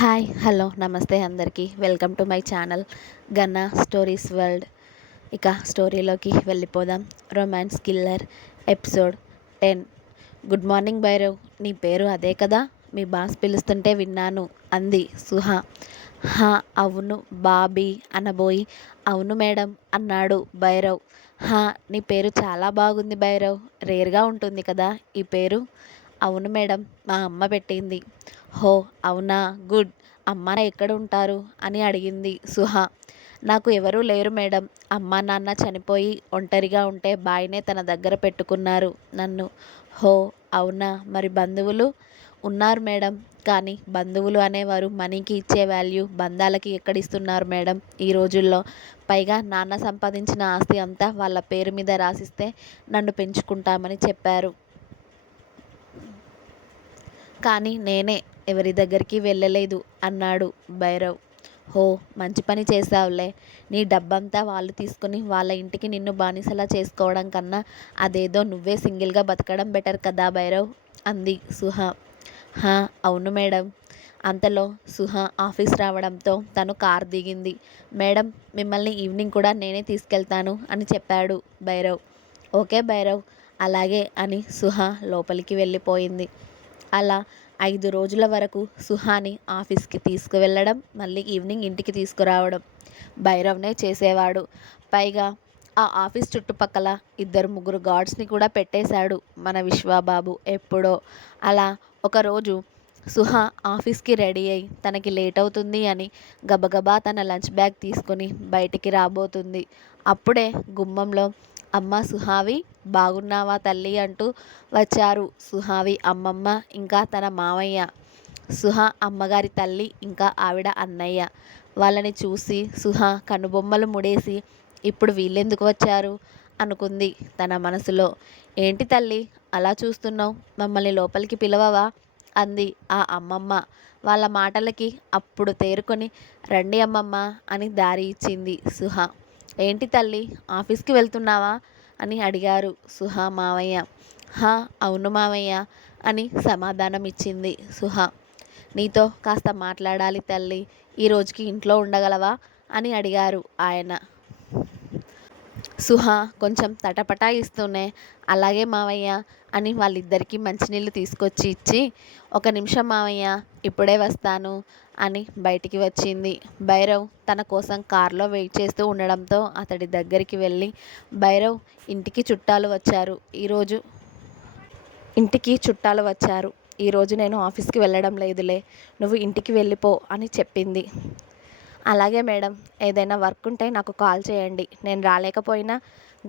Hi hello నమస్తే అందరికీ. Welcome to my channel Ganna stories world. ఇక స్టోరీలోకి వెళ్ళిపోదాం. Romance killer episode ten. Good morning Bhairav నీ పేరు అదే కదా? మీ బాస్ పిలుస్తుంటే విన్నాను అంది సుహా. హా అవును బాబీ అనబోయి. అవును మేడం అన్నాడు భైరవ్. హా నీ పేరు చాలా బాగుంది భైరవ్. రేర్గా ఉంటుంది కదా ఈ పేరు? అవును మేడం మా అమ్మ పెట్టింది. హో అవునా? గుడ్. అమ్మ ఎక్కడ ఉంటారు అని అడిగింది సుహా. నాకు ఎవరూ లేరు మేడం. అమ్మ నాన్న చనిపోయి ఒంటరిగా ఉంటే బాయ్నే తన దగ్గర పెట్టుకున్నారు నన్ను. హో అవునా? మరి బంధువులు? ఉన్నారు మేడం. కానీ బంధువులు అనేవారు మనీకి ఇచ్చే వాల్యూ బంధాలకి ఎక్కడిస్తున్నారు మేడం ఈ రోజుల్లో. పైగా నాన్న సంపాదించిన ఆస్తి అంతా వాళ్ళ పేరు మీద రాసిస్తే నన్ను పెంచుకుంటామని చెప్పారు. కానీ నేనే ఎవరి దగ్గరికి వెళ్ళలేదు అన్నాడు భైరవ్. హో మంచి పని చేశావులే. నీ డబ్బంతా వాళ్ళు తీసుకుని వాళ్ళ ఇంటికి నిన్ను బానిసలా చేసుకోవడం కన్నా అదేదో నువ్వే సింగిల్గా బతకడం బెటర్ కదా భైరవ్? అంది సుహా. హా అవును మేడం. అంతలో సుహా ఆఫీస్ రావడంతో తను కార్ దిగింది. మేడం మిమ్మల్ని ఈవినింగ్ కూడా నేనే తీసుకెళ్తాను అని చెప్పాడు భైరవ్. ఓకే భైరవ్ అలాగే అని సుహా లోపలికి వెళ్ళిపోయింది. అలా ఐదు రోజుల వరకు సుహాని ఆఫీస్కి తీసుకువెళ్ళడం మళ్ళీ ఈవినింగ్ ఇంటికి తీసుకురావడం. భైరవ్నే చేసేవాడు. పైగా ఆ ఆఫీస్ చుట్టుపక్కల ఇద్దరు ముగ్గురు గార్డ్స్ని కూడా పెట్టేశాడు మన విశ్వబాబు ఎప్పుడో. అలా ఒకరోజు సుహా ఆఫీస్కి రెడీ అయి తనకి లేట్ అవుతుంది అని గబగబా తన లంచ్ బ్యాగ్ తీసుకొని బయటికి రాబోతుంది. అప్పుడే గుమ్మంలో అమ్మ సుహావి బాగున్నావా తల్లి అంటూ వచ్చారు సుహావి అమ్మమ్మ ఇంకా తన మావయ్య సుహా అమ్మగారి తల్లి ఇంకా ఆవిడ అన్నయ్య. వాళ్ళని చూసి సుహా కనుబొమ్మలు ముడేసి ఇప్పుడు వీళ్ళెందుకు వచ్చారు? అనుకుంది తన మనసులో. ఏంటి తల్లి అలా చూస్తున్నావు? మమ్మల్ని లోపలికి పిలవవా? అంది ఆ అమ్మమ్మ. వాళ్ళ మాటలకి అప్పుడు తేరుకొని రండి అమ్మమ్మ అని దారి ఇచ్చింది సుహా. ఏంటి తల్లి ఆఫీస్కి వెళ్తున్నావా? అని అడిగారు. సుహా మావయ్య. హా అవును మావయ్య అని సమాధానం ఇచ్చింది సుహా. నీతో కాస్త మాట్లాడాలి తల్లి ఈ రోజుకి ఇంట్లో ఉండగలవా? అని అడిగారు ఆయన. సుహా కొంచెం తటపటాయిస్తూనే అలాగే మావయ్య అని వాళ్ళిద్దరికీ మంచినీళ్ళు తీసుకొచ్చి ఇచ్చి ఒక నిమిషం మావయ్య ఇప్పుడే వస్తాను అని బయటికి వచ్చింది. భైరవ్ తన కోసం కారులో వెయిట్ చేస్తూ ఉండడంతో అతడి దగ్గరికి వెళ్ళి భైరవ్ ఇంటికి చుట్టాలు వచ్చారు. ఈరోజు ఇంటికి చుట్టాలు వచ్చారు. ఈరోజు నేను ఆఫీస్కి వెళ్ళడం లేదులే. నువ్వు ఇంటికి వెళ్ళిపో అని చెప్పింది. అలాగే మేడం ఏదైనా వర్క్ ఉంటే నాకు కాల్ చేయండి. నేను రాలేకపోయినా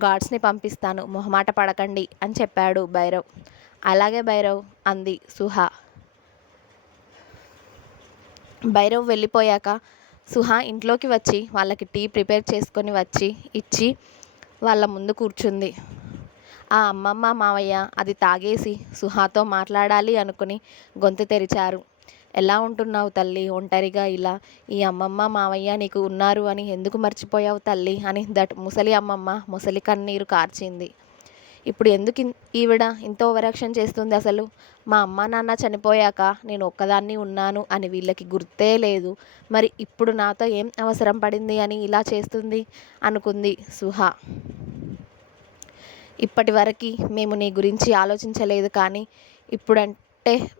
గాడ్స్ని పంపిస్తాను. మొహమాట పడకండి అని చెప్పాడు భైరవ్. అలాగే భైరవ్ అంది సుహా. భైరవ్ వెళ్ళిపోయాక సుహా ఇంట్లోకి వచ్చి వాళ్ళకి టీ ప్రిపేర్ చేసుకొని వచ్చి ఇచ్చి వాళ్ళ ముందు కూర్చుంది. ఆ అమ్మమ్మ మావయ్య అది తాగేసి సుహాతో మాట్లాడాలి అనుకుని గొంతు తెరిచారు. ఎలా ఉంటున్నావు తల్లి? ఒంటరిగా ఇలా ఈ అమ్మమ్మ మావయ్య నీకు ఉన్నారు అని ఎందుకు మర్చిపోయావు తల్లి? అని దట్ ముసలి అమ్మమ్మ ముసలి కన్నీరు కార్చింది. ఇప్పుడు ఎందుకు ఈవిడ ఇంత ఓవరాక్షన్ చేస్తుంది అసలు? మా అమ్మ నాన్న చనిపోయాక నేను ఒక్కదాన్ని ఉన్నాను అని వీళ్ళకి గుర్తే లేదు. మరి ఇప్పుడు నాతో ఏం అవసరం పడింది అని ఇలా చేస్తుంది? అనుకుంది సుహా. ఇప్పటి వరకు మేము నీ గురించి ఆలోచించలేదు కానీ ఇప్పుడంటే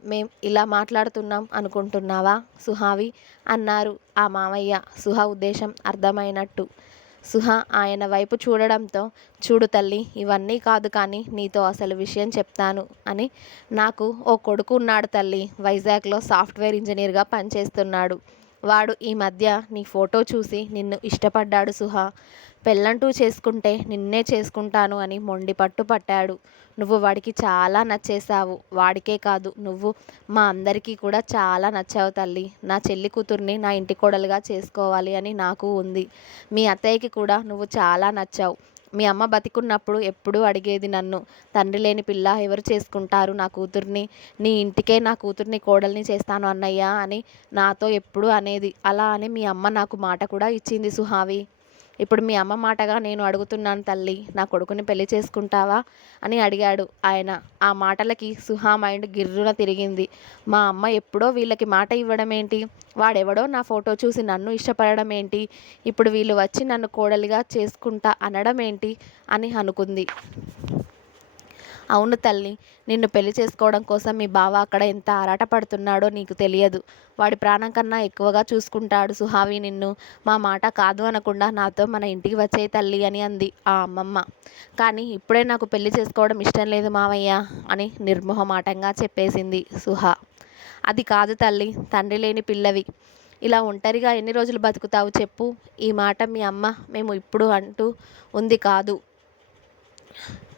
మేం ఇలా మాట్లాడుతున్నాం అనుకుంటున్నావా? సుహావి అన్నారు. ఆ మామయ్య సుహ ఉద్దేశం అర్థమైనట్టు. సుహ ఆయన వైపు చూడడంతో చూడు తల్లి ఇవన్నీ కాదు కానీ నీతో అసలు విషయం చెప్తాను అని నాకు ఓ కొడుకు ఉన్నాడు తల్లి. వైజాగ్లో సాఫ్ట్వేర్ ఇంజనీర్గా పనిచేస్తున్నాడు. వాడు ఈ మధ్య నీ ఫోటో చూసి నిన్ను ఇష్టపడ్డాడు సుహా. పెళ్ళంటూ చేసుకుంటే నిన్నే చేసుకుంటాను అని మొండి పట్టు పట్టాడు. నువ్వు వాడికి చాలా నచ్చేసావు వాడికే కాదు నువ్వు మా అందరికీ కూడా చాలా నచ్చావు తల్లి. నా చెల్లి కూతుర్ని నా ఇంటి కోడలుగా చేసుకోవాలి అని నాకు ఉంది. మీ అత్తయ్యకి కూడా నువ్వు చాలా నచ్చావు. మీ అమ్మ బతికున్నప్పుడు ఎప్పుడూ అడిగేది నన్ను తండ్రి లేని పిల్ల ఎవరు చేసుకుంటారు? నా కూతుర్ని నీ ఇంటికే నా కూతుర్ని కోడల్ని చేస్తాను అన్నయ్య అని నాతో ఎప్పుడు అనేది అలా అని మీ అమ్మ నాకు మాట కూడా ఇచ్చింది సుహావి. ఇప్పుడు మీ అమ్మ మాటగా నేను అడుగుతున్నాను తల్లి నా కొడుకుని పెళ్ళి చేసుకుంటావా? అని అడిగాడు ఆయన. ఆ మాటలకి సుహా మైండ్ గిర్రున తిరిగింది. మా అమ్మ ఎప్పుడో వీళ్ళకి మాట ఇవ్వడం ఏంటి వాడెవడో నా ఫోటో చూసి నన్ను ఇష్టపడడం ఏంటి ఇప్పుడు వీళ్ళు వచ్చి నన్ను కోడలిగా చేసుకుంటా అనడం ఏంటి అని అనుకుంది. అవును తల్లి నిన్ను పెళ్ళి చేసుకోవడం కోసం మీ బావ అక్కడ ఎంత ఆరాటపడుతున్నాడో నీకు తెలియదు. వాడి ప్రాణం కన్నా ఎక్కువగా చూసుకుంటాడు సుహావి నిన్ను. మా మాట కాదు అనకుండా నాతో మన ఇంటికి వచ్చే తల్లి అని అంది ఆ అమ్మమ్మ. కానీ ఇప్పుడే నాకు పెళ్ళి చేసుకోవడం ఇష్టం లేదు మావయ్య అని నిర్మోహమాటంగా చెప్పేసింది సుహా. అది కాదు తల్లి తండ్రి లేని పిల్లవి. ఇలా ఒంటరిగా ఎన్ని రోజులు బతుకుతావు చెప్పు. ఈ మాట మీ అమ్మ మేము ఇప్పుడు అంటూ ఉంది కాదు.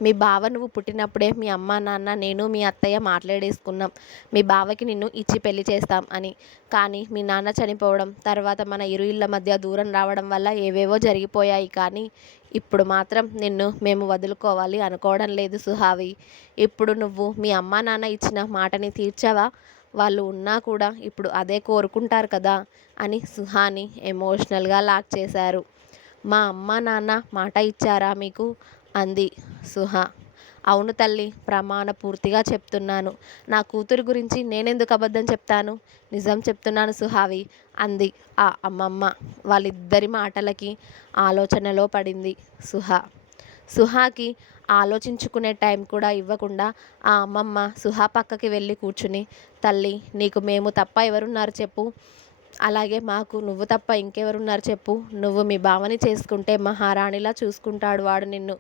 మీ బావ నువ్వు పుట్టినప్పుడే మీ అమ్మ నాన్న నేను మీ అత్తయ్య మాట్లాడేసుకున్నాం. మీ బావకి నిన్ను ఇచ్చి పెళ్ళి చేస్తాం అని. కానీ మీ నాన్న చనిపోవడం తర్వాత మన ఇరు ఇళ్ళ మధ్య దూరం రావడం వల్ల ఏవేవో జరిగిపోయాయి కానీ ఇప్పుడు మాత్రం నిన్ను మేము వదులుకోవాలి అనుకోవడం లేదు సుహావి. ఇప్పుడు నువ్వు మీ అమ్మ నాన్న ఇచ్చిన మాటని తీర్చావా? వాళ్ళు ఉన్నా కూడా ఇప్పుడు అదే కోరుకుంటారు కదా అని సుహాని ఎమోషనల్గా లాక్ చేశారు. మా అమ్మ నాన్న మాట ఇచ్చారా మీకు? అంది సుహ. అవును తల్లి ప్రమాణ పూర్తిగా చెప్తున్నాను. నా కూతురు గురించి నేనెందుకు అబద్ధం చెప్తాను? నిజం చెప్తున్నాను సుహావి అంది ఆ అమ్మమ్మ. వాళ్ళిద్దరి మాటలకి ఆలోచనలో పడింది సుహ. సుహాకి ఆలోచించుకునే టైం కూడా ఇవ్వకుండా ఆ అమ్మమ్మ సుహా పక్కకి వెళ్ళి కూర్చుని తల్లి నీకు మేము తప్ప ఎవరున్నారు చెప్పు. అలాగే మాకు నువ్వు తప్ప ఇంకెవరున్నారు చెప్పు. నువ్వు మీ బావని చేసుకుంటే మహారాణిలా చూసుకుంటాడు వాడు నిన్ను.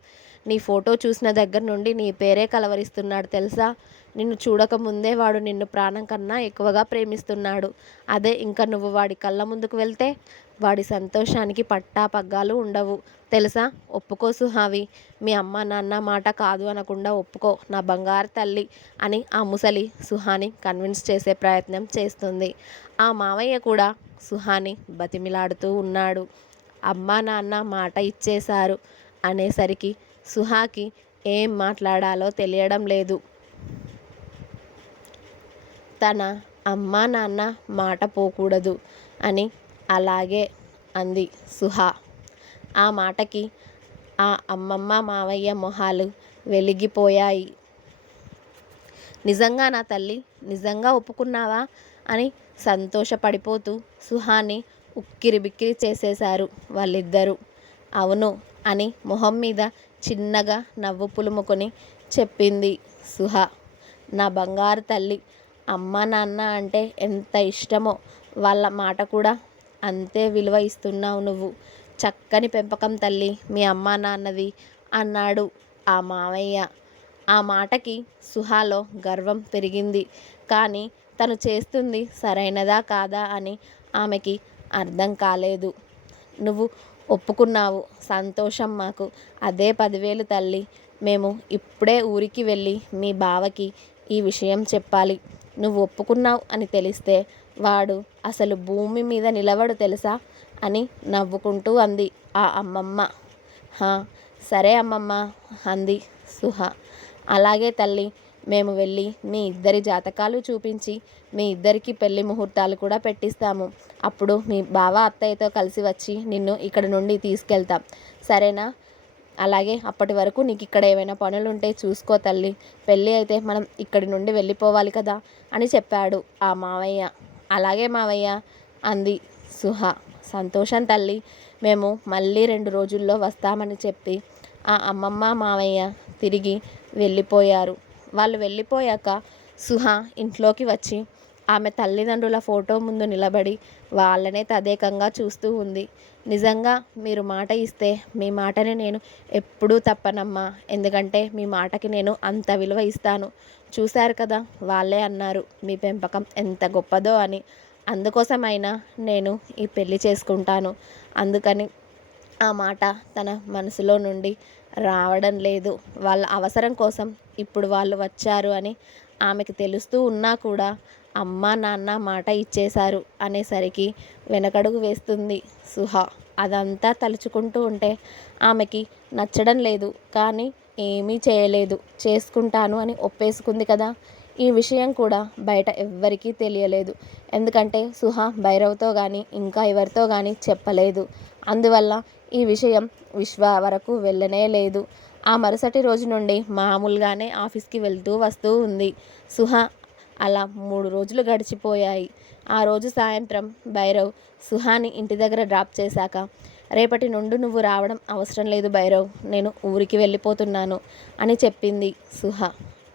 నీ ఫోటో చూసిన దగ్గర నుండి నీ పేరే కలవరిస్తున్నాడు తెలుసా? నిన్ను చూడకముందే వాడు నిన్ను ప్రాణం కన్నా ఎక్కువగా ప్రేమిస్తున్నాడు. అదే ఇంకా నువ్వు వాడి కళ్ళ ముందుకు వెళ్తే వాడి సంతోషానికి పట్టా పగ్గాలు ఉండవు. తెలుసా? ఒప్పుకో సుహావి. మీ అమ్మ నాన్న మాట కాదు అనకుండా ఒప్పుకో. నా బంగారు తల్లి అని ఆ ముసలి సుహాని కన్విన్స్ చేసే ప్రయత్నం చేస్తుంది. ఆ మావయ్య కూడా సుహాని బతిమిలాడుతూ ఉన్నాడు. అమ్మా నాన్న మాట ఇచ్చేశారు అనేసరికి సుహాకి ఏం మాట్లాడాలో తెలియడం లేదు. తన అమ్మా నాన్న మాట పోకూడదు అని అలాగే అంది సుహా. ఆ మాటకి ఆ అమ్మమ్మ మావయ్య మొహాలు వెలిగిపోయాయి. నిజంగా నా తల్లి నిజంగా ఒప్పుకున్నావా అని సంతోషపడిపోతూ సుహాని ఉక్కిరి బిక్కిరి చేసేశారు వాళ్ళిద్దరూ. అవును అని మొహం మీద చిన్నగా నవ్వు పులుముకొని చెప్పింది సుహ. నా బంగారు తల్లి అమ్మ నాన్న అంటే ఎంత ఇష్టమో వాళ్ళ మాట కూడా అంతే విలువ ఇస్తున్నావు నువ్వు. చక్కని పెంపకం తల్లి మీ అమ్మ నాన్నది అన్నాడు ఆ మావయ్య ఆ మాటకి సుహాలో గర్వం పెరిగింది. కానీ తను చేస్తుంది సరైనదా కాదా అని ఆమెకి అర్థం కాలేదు. నువ్వు ఒప్పుకున్నావు. సంతోషం మాకు. అదే పదివేలు తల్లి. మేము ఇప్పుడే ఊరికి వెళ్ళి మీ బావకి ఈ విషయం చెప్పాలి. నువ్వు ఒప్పుకున్నావు అని తెలిస్తే వాడు అసలు భూమి మీద నిలవడు తెలుసా? అని నవ్వుకుంటూ అంది ఆ అమ్మమ్మ. హా సరే అమ్మమ్మ అంది సుహ. అలాగే తల్లి మేము వెళ్ళి మీ ఇద్దరి జాతకాలు చూపించి మీ ఇద్దరికి పెళ్ళి ముహూర్తాలు కూడా పెట్టిస్తాము. అప్పుడు మీ బావ అత్తయ్యతో కలిసి వచ్చి నిన్ను ఇక్కడ నుండి తీసుకెళ్తాం. సరేనా? అలాగే అప్పటి వరకు నీకు ఇక్కడ ఏమైనా పనులు ఉంటే చూసుకో తల్లి. పెళ్ళి అయితే మనం ఇక్కడి నుండి వెళ్ళిపోవాలి కదా అని చెప్పాడు ఆ మావయ్య. అలాగే మావయ్య అంది సుహ. సంతోషం తల్లి. మేము మళ్ళీ రెండు రోజుల్లో వస్తామని చెప్పి ఆ అమ్మమ్మ మావయ్య తిరిగి వెళ్ళిపోయారు. వాళ్ళు వెళ్ళిపోయాక సుహ ఇంట్లోకి వచ్చి ఆమె తల్లిదండ్రుల ఫోటో ముందు నిలబడి వాళ్ళనే తదేకంగా చూస్తూ ఉంది. నిజంగా మీరు మాట ఇస్తే మీ మాటని నేను ఎప్పుడూ తప్పనమ్మా. ఎందుకంటే మీ మాటకి నేను అంత విలువ ఇస్తాను. చూశారు కదా వాళ్ళే అన్నారు మీ పెంపకం ఎంత గొప్పదో అని. అందుకోసమైనా నేను ఈ పెళ్ళి చేసుకుంటాను. అందుకని ఆ మాట తన మనసులో నుండి రావడం లేదు. వాళ్ళ అవసరం కోసం ఇప్పుడు వాళ్ళు వచ్చారు అని ఆమెకు తెలుస్తూ ఉన్నా కూడా అమ్మ నాన్న మాట ఇచ్చేశారు అనేసరికి వెనకడుగు వేస్తుంది సుహ. అదంతా తలుచుకుంటూ ఉంటే ఆమెకి నచ్చడం లేదు. కానీ ఏమీ చేయలేదు. చేసుకుంటాను అని ఒప్పేసుకుంది కదా. ఈ విషయం కూడా బయట ఎవ్వరికీ తెలియలేదు. ఎందుకంటే సుహ భైరవ్తో కానీ ఇంకా ఎవరితో కానీ చెప్పలేదు. అందువల్ల ఈ విషయం విశ్వ వరకు వెళ్ళనే లేదు. ఆ మరుసటి రోజు నుండి మామూలుగానే ఆఫీస్కి వెళ్తూ వస్తూ ఉంది. సుహ అలా మూడు రోజులు గడిచిపోయాయి. ఆ రోజు సాయంత్రం భైరవ్ సుహాని ఇంటి దగ్గర డ్రాప్ చేశాక రేపటి నుండి నువ్వు రావడం అవసరం లేదు భైరవ్ నేను ఊరికి వెళ్ళిపోతున్నాను అని చెప్పింది సుహ.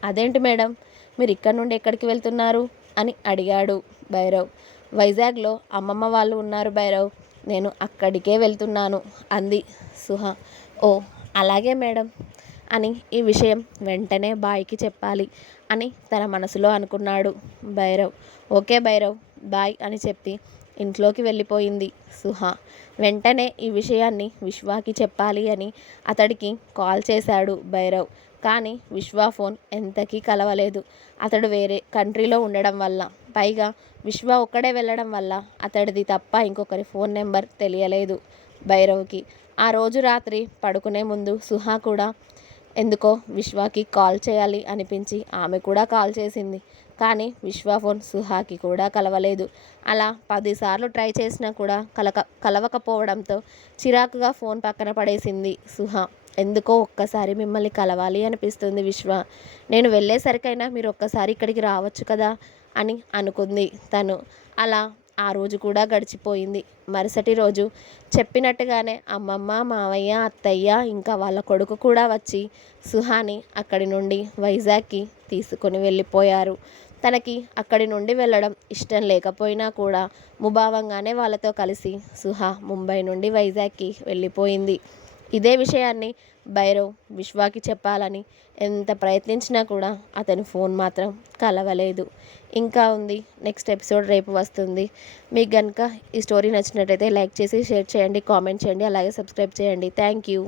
అదేంటి మేడం మీరు ఇక్కడ నుండి ఎక్కడికి వెళ్తున్నారు అని అడిగాడు భైరవ్. వైజాగ్లో అమ్మమ్మ వాళ్ళు ఉన్నారు భైరవ్ నేను అక్కడికే వెళ్తున్నాను అంది సుహ. ఓ అలాగే మేడం అని ఈ విషయం వెంటనే బాయ్కి చెప్పాలి అని తన మనసులో అనుకున్నాడు. భైరవ్ ఓకే భైరవ్ బాయ్ అని చెప్పి ఇంట్లోకి వెళ్ళిపోయింది సుహ. వెంటనే ఈ విషయాన్ని విశ్వాకి చెప్పాలి అని అతడికి కాల్ చేశాడు భైరవ్. కానీ విశ్వ ఫోన్ ఎంతకీ కలవలేదు. అతడు వేరే కంట్రీలో ఉండడం వల్ల పైగా విశ్వ ఒక్కడే వెళ్ళడం వల్ల అతడిది తప్ప ఇంకొకరి ఫోన్ నెంబర్ తెలియలేదు. భైరవ్కి. ఆ రోజు రాత్రి పడుకునే ముందు సుహా కూడా ఎందుకో విశ్వాకి కాల్ చేయాలి అనిపించి ఆమె కూడా కాల్ చేసింది. కానీ విశ్వ ఫోన్ సుహాకి కూడా కలవలేదు. అలా పదిసార్లు ట్రై చేసినా కూడా కలక కలవకపోవడంతో చిరాకుగా ఫోన్ పక్కన పడేసింది సుహ. ఎందుకో ఒక్కసారి మిమ్మల్ని కలవాలి అనిపిస్తుంది విశ్వ. నేను వెళ్ళేసరికైనా మీరు ఒక్కసారి ఇక్కడికి రావచ్చు కదా అని అనుకుంది తను. అలా ఆ రోజు కూడా గడిచిపోయింది. మరుసటి రోజు చెప్పినట్టుగానే అమ్మమ్మ మావయ్య అత్తయ్య ఇంకా వాళ్ళ కొడుకు కూడా వచ్చి సుహాని అక్కడి నుండి వైజాగ్కి తీసుకొని వెళ్ళిపోయారు. తనకి అక్కడి నుండి వెళ్ళడం ఇష్టం లేకపోయినా కూడా ముభావంగానే వాళ్ళతో కలిసి సుహా ముంబై నుండి వైజాగ్కి వెళ్ళిపోయింది. ఇదే విషయాన్ని భైరవ్ విశ్వాకి చెప్పాలని ఎంత ప్రయత్నించినా కూడా అతని ఫోన్ మాత్రం కలవలేదు. ఇంకా ఉంది నెక్స్ట్ ఎపిసోడ్ రేపు వస్తుంది. మీకు కనుక ఈ స్టోరీ నచ్చినట్టయితే లైక్ చేసి షేర్ చేయండి కామెంట్ చేయండి అలాగే సబ్స్క్రైబ్ చేయండి. Thank you.